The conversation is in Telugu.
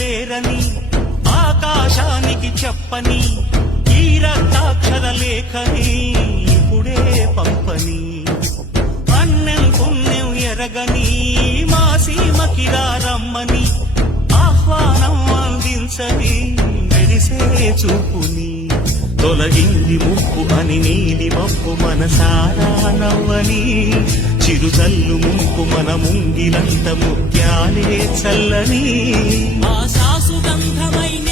లేరని ఆకాశానికి చెప్పని ఈ రక్తాక్షర లేఖని ఇప్పుడే పంపని అన్నం పుణ్యం ఎరగని మా సీమకిరా రమ్మని ఆహ్వానం అందించని మెరిసే చూపుని తొలగింది ముప్పు అని నీలి మప్పు మనసారా నవ్వని చిరుజల్లు ముంపు మన ముంగిలంత ముత్యాలే చల్లని ఆశా సుగంధమైన